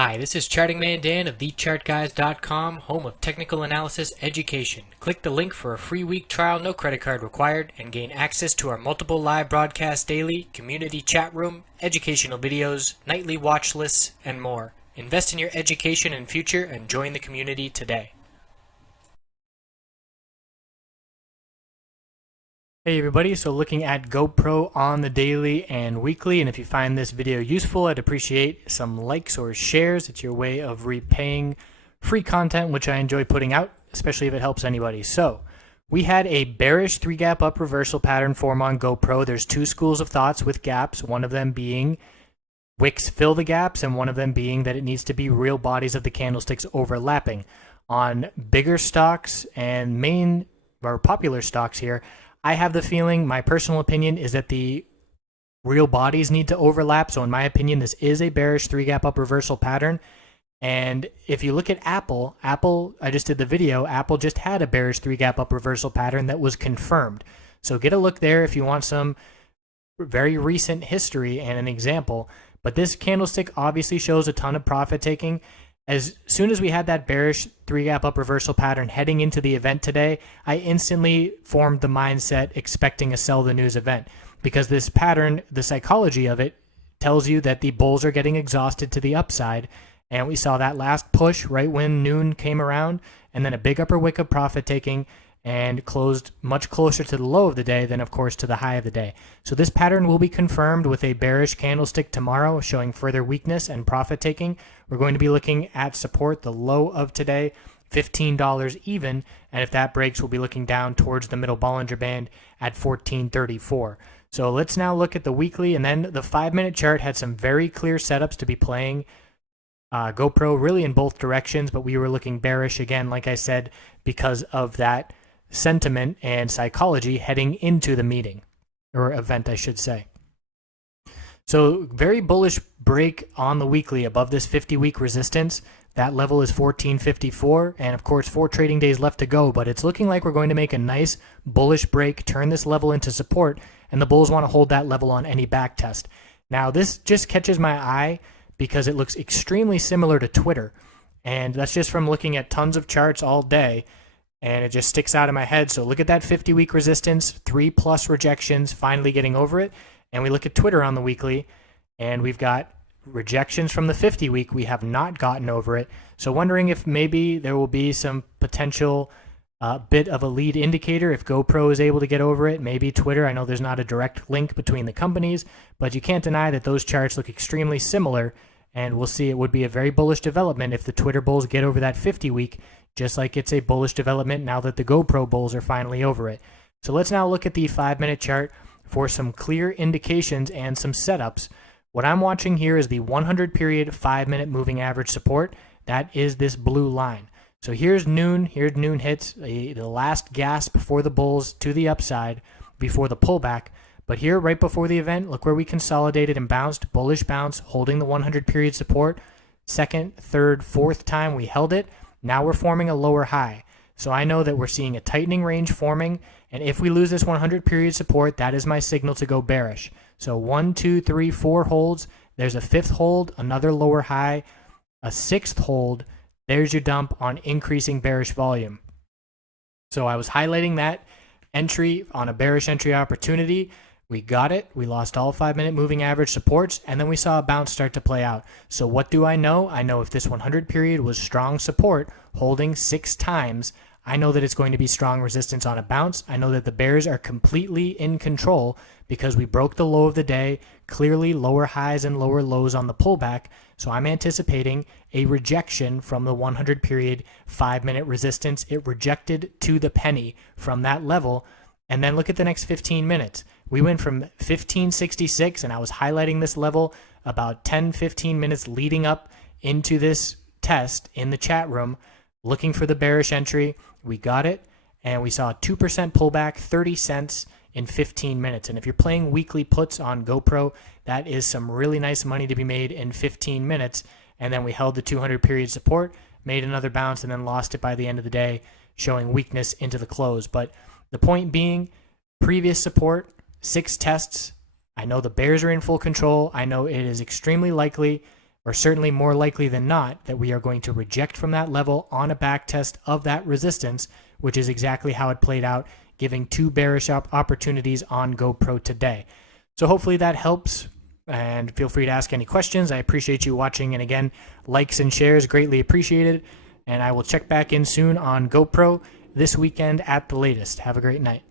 Hi, this is Charting Man Dan of TheChartGuys.com, home of technical analysis education. Click the link for a free week trial, no credit card required, and gain access to our multiple live broadcasts daily, community chat room, educational videos, nightly watch lists, and more. Invest in your education and future and join the community today. Hey everybody, so looking at GoPro on the daily and weekly, and if you find this video useful, I'd appreciate some likes or shares. It's your way of repaying free content, which I enjoy putting out, especially if it helps anybody. So we had a bearish 3-gap up reversal pattern form on GoPro. There's two schools of thoughts with gaps, one of them being wicks fill the gaps, and one of them being that it needs to be real bodies of the candlesticks overlapping. On bigger stocks and main or popular stocks here, I have the feeling, my personal opinion, is that the real bodies need to overlap. So in my opinion, this is a bearish 3-gap up reversal pattern. And if you look at Apple, I just did the video, Apple just had a bearish 3-gap up reversal pattern that was confirmed. So get a look there if you want some very recent history and an example. But this candlestick obviously shows a ton of profit taking. As soon as we had that bearish 3-gap up reversal pattern heading into the event today, I instantly formed the mindset expecting a sell the news event, because this pattern, the psychology of it, tells you that the bulls are getting exhausted to the upside. And we saw that last push right when noon came around, and then a big upper wick of profit taking, and closed much closer to the low of the day than, of course, to the high of the day. So this pattern will be confirmed with a bearish candlestick tomorrow, showing further weakness and profit taking. We're going to be looking at support, the low of today, $15 even, and if that breaks, we'll be looking down towards the middle Bollinger Band at 1434. So let's now look at the weekly, and then the 5-minute chart had some very clear setups to be playing GoPro really in both directions, but we were looking bearish again, like I said, because of that sentiment and psychology heading into the meeting, or event, I should say. So very bullish break on the weekly above this 50-week resistance. That level is 1454, and of course 4 trading days left to go, but it's looking like we're going to make a nice bullish break, turn this level into support, and the bulls want to hold that level on any back test. Now this just catches my eye because it looks extremely similar to Twitter, and that's just from looking at tons of charts all day, and it just sticks out in my head. So look at that 50-week resistance, 3+ rejections, finally getting over it. And we look at Twitter on the weekly, and we've got rejections from the 50-week. We have not gotten over it. So wondering if maybe there will be some potential bit of a lead indicator if GoPro is able to get over it. Maybe Twitter. I know there's not a direct link between the companies, but you can't deny that those charts look extremely similar. And we'll see, it would be a very bullish development if the Twitter bulls get over that 50-week, just like it's a bullish development now that the GoPro bulls are finally over it. So let's now look at the 5-minute chart for some clear indications and some setups. What I'm watching here is the 100 period 5-minute moving average support. That is this blue line. So here's noon hits, the last gasp before the bulls to the upside before the pullback. But here, right before the event, look where we consolidated and bounced, bullish bounce, holding the 100 period support. Second, third, fourth time we held it. Now we're forming a lower high. So I know that we're seeing a tightening range forming, and if we lose this 100 period support, that is my signal to go bearish. So 1, 2, 3, 4 holds. There's a 5th hold, another lower high, a 6th hold. There's your dump on increasing bearish volume. So I was highlighting that entry on a bearish entry opportunity. We got it. We lost all 5-minute moving average supports, and then we saw a bounce start to play out. So what do I know? I know if this 100 period was strong support, holding 6 times, I know that it's going to be strong resistance on a bounce. I know that the bears are completely in control because we broke the low of the day, clearly lower highs and lower lows on the pullback. So I'm anticipating a rejection from the 100 period 5-minute resistance. It rejected to the penny from that level. And then look at the next 15 minutes. We went from 1566, and I was highlighting this level about 10-15 minutes leading up into this test in the chat room, looking for the bearish entry. We got it, and we saw a 2% pullback, 30 cents in 15 minutes. And if you're playing weekly puts on GoPro, that is some really nice money to be made in 15 minutes. And then we held the 200 period support, made another bounce, and then lost it by the end of the day, showing weakness into the close. But the point being, previous support, 6 tests. I know the bears are in full control. I know it is extremely likely or certainly more likely than not, that we are going to reject from that level on a back test of that resistance, which is exactly how it played out, giving 2 bearish opportunities on GoPro today. So hopefully that helps, and feel free to ask any questions. I appreciate you watching, and again, likes and shares greatly appreciated, and I will check back in soon on GoPro this weekend at the latest. Have a great night.